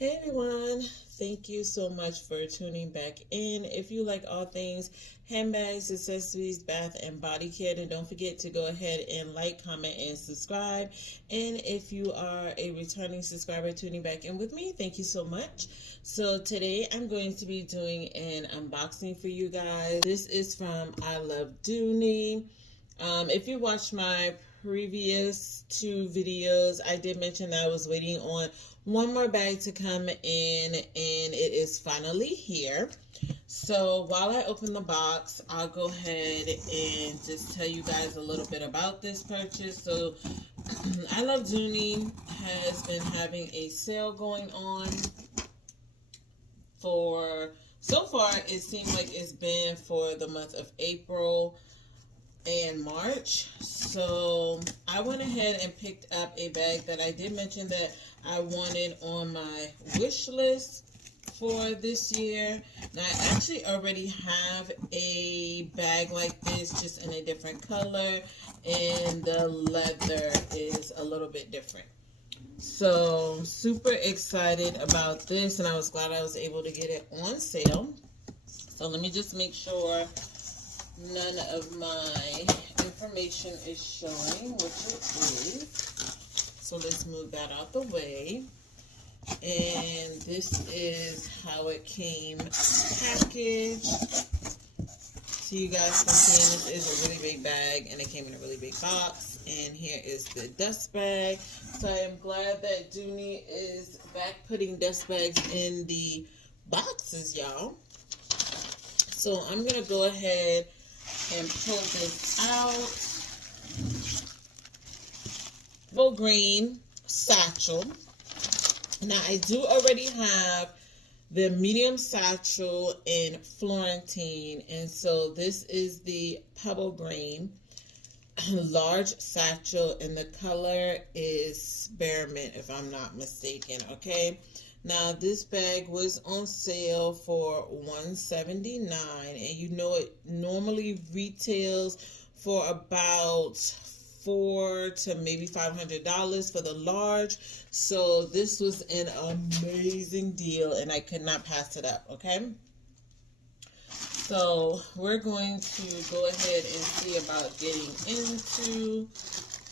Hey everyone, thank you so much for tuning back in. If you like all things handbags, accessories, bath and body care, then don't forget to go ahead and like, comment, and subscribe. And if you are a returning subscriber tuning back in with me, thank you so much. So today I'm going to be doing an unboxing for you guys. This is from I Love Dooney. If you watched my previous two videos, I did mention that I was waiting on one more bag to come in, and it is finally here. So while I open the box, I'll go ahead and just tell you guys a little bit about this purchase. So I Love Dooney has been having a sale going on for, so far it seems like it's been for the month of April and March. So I went ahead and picked up a bag that I did mention that I wanted on my wish list for this year. Now I actually already have a bag like this, just in a different color, and the leather is a little bit different. So super excited about this, and I was glad I was able to get it on sale. So let me just make sure none of my information is showing, which it is. So let's move that out the way. And this is how it came packaged. So you guys can see, this is a really big bag, and it came in a really big box. And here is the dust bag. So I am glad that Dooney is back putting dust bags in the boxes, y'all. So I'm going to go ahead and pull this out. Pebble green satchel. Now I do already have the medium satchel in Florentine, and so this is the pebble green large satchel, and the color is spearmint if I'm not mistaken. Okay, now this bag was on sale for $179, and you know it normally retails for about $400 to maybe $500 for the large. So this was an amazing deal, and I could not pass it up. Okay, so we're going to go ahead and see about getting into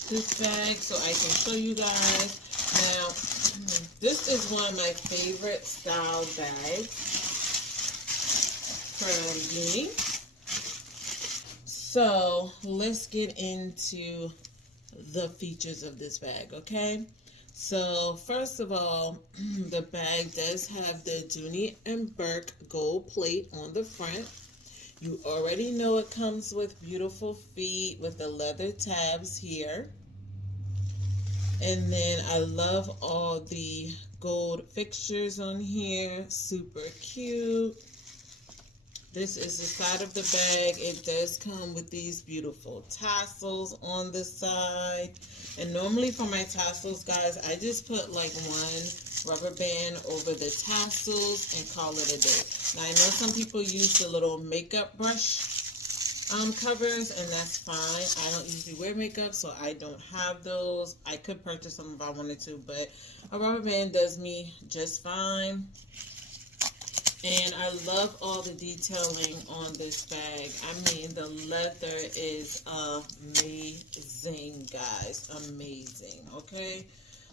this bag so I can show you guys. Now this is one of my favorite style bags from Dooney. So let's get into the features of this bag, okay? So first of all, the bag does have the Dooney and Bourke gold plate on the front. You already know it comes with beautiful feet with the leather tabs here. And then I love all the gold fixtures on here, super cute. This is the side of the bag. It does come with these beautiful tassels on the side. And normally for my tassels, guys, I just put like one rubber band over the tassels and call it a day. Now I know some people use the little makeup brush covers, and that's fine. I don't usually wear makeup, so I don't have those. I could purchase them if I wanted to, but a rubber band does me just fine. And I love all the detailing on this bag. I mean, the leather is amazing, guys. Amazing, okay?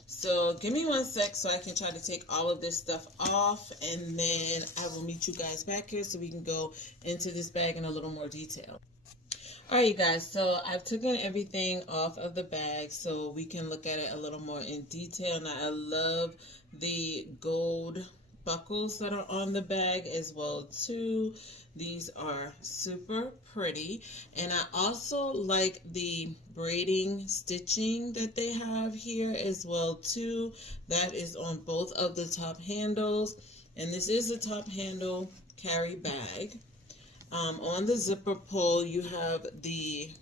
So give me 1 sec so I can try to take all of this stuff off, and then I will meet you guys back here so we can go into this bag in a little more detail. Alright, you guys, so I've taken everything off of the bag so we can look at it a little more in detail. Now, I love the gold buckles that are on the bag as well too. These are super pretty, and I also like the braiding stitching that they have here as well too. That is on both of the top handles, and this is a top handle carry bag. On the zipper pull, you have the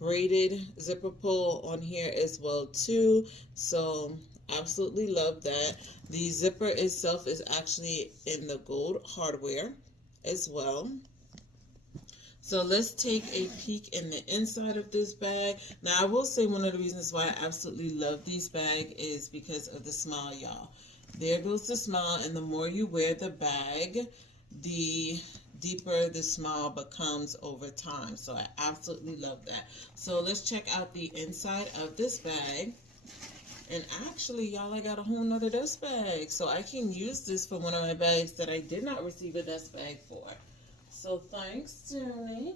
braided zipper pull on here as well too, so absolutely love that. The zipper itself is actually in the gold hardware as well. So let's take a peek in the inside of this bag. Now I will say one of the reasons why I absolutely love these bags is because of the smile, y'all. There goes the smile, and the more you wear the bag, the deeper the smile becomes over time. So I absolutely love that. So let's check out the inside of this bag. And actually, y'all, I got a whole nother dust bag. So I can use this for one of my bags that I did not receive a dust bag for. So thanks, Dooney.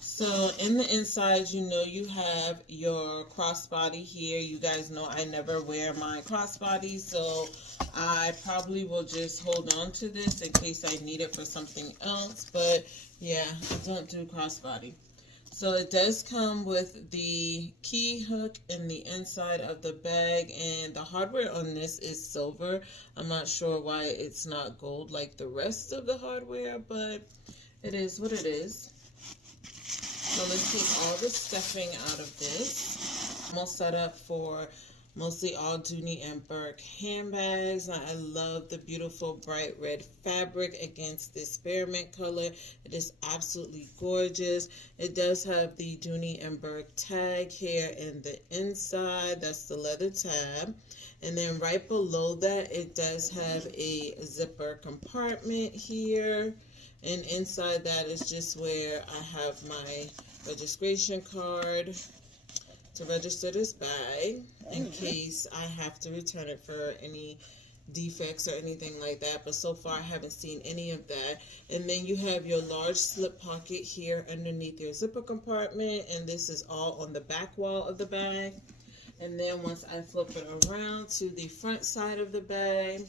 So in the inside, you know, you have your crossbody here. You guys know I never wear my crossbody, so I probably will just hold on to this in case I need it for something else. But yeah, I don't do crossbody. So it does come with the key hook in the inside of the bag, and the hardware on this is silver. I'm not sure why it's not gold like the rest of the hardware, but it is what it is. So let's take all the stuffing out of this. I'm all set up for mostly all Dooney and Bourke handbags. I love the beautiful bright red fabric against this spearmint color. It is absolutely gorgeous. It does have the Dooney and Bourke tag here in the inside. That's the leather tab. And then right below that, it does have a zipper compartment here. And inside that is just where I have my registration card to register this bag in case I have to return it for any defects or anything like that. But so far I haven't seen any of that. And then you have your large slip pocket here underneath your zipper compartment, and this is all on the back wall of the bag. And then once I flip it around to the front side of the bag,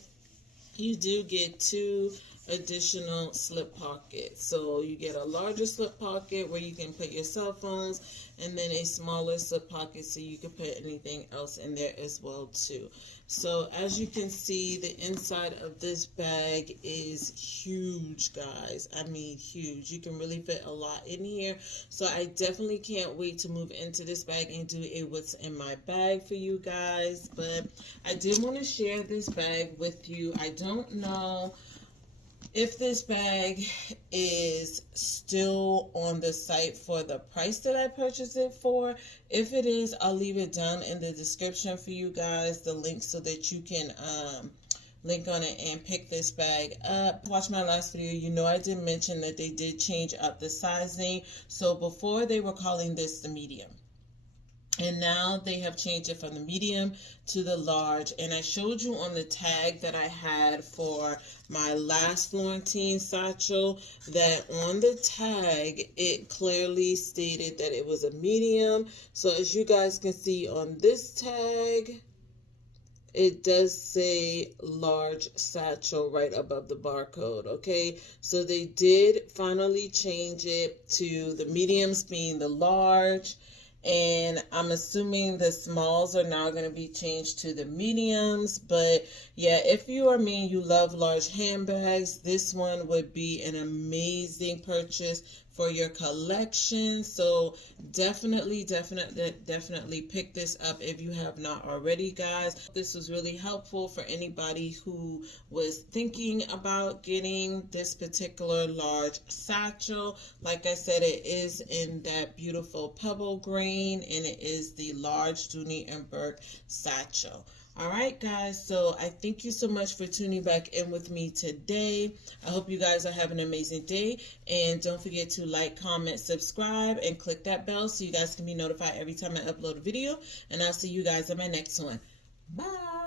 you do get two additional slip pockets. So you get a larger slip pocket where you can put your cell phones, and then a smaller slip pocket so you can put anything else in there as well too. So as you can see, the inside of this bag is huge, guys. I mean huge. You can really fit a lot in here. So I definitely can't wait to move into this bag and do a what's in my bag for you guys. But I did want to share this bag with you. I don't know if this bag is still on the site for the price that I purchased it for. If it is, I'll leave it down in the description for you guys, the link, so that you can link on it and pick this bag up. Watch my last video. You know I did mention that they did change up the sizing. So before they were calling this the medium, and now they have changed it from the medium to the large. And I showed you on the tag that I had for my last Florentine satchel that on the tag it clearly stated that it was a medium. So as you guys can see on this tag, it does say large satchel right above the barcode. Okay, so they did finally change it to the mediums being the large, and I'm assuming the smalls are now going to be changed to the mediums. But yeah, if you are me and you love large handbags, this one would be an amazing purchase for your collection. So definitely pick this up if you have not already, guys. This was really helpful for anybody who was thinking about getting this particular large satchel. Like I said, it is in that beautiful pebble green, and it is the large Dooney and Bourke satchel. All right, guys, so I thank you so much for tuning back in with me today. I hope you guys are having an amazing day, and don't forget to like, comment, subscribe, and click that bell so you guys can be notified every time I upload a video, and I'll see you guys in my next one. Bye.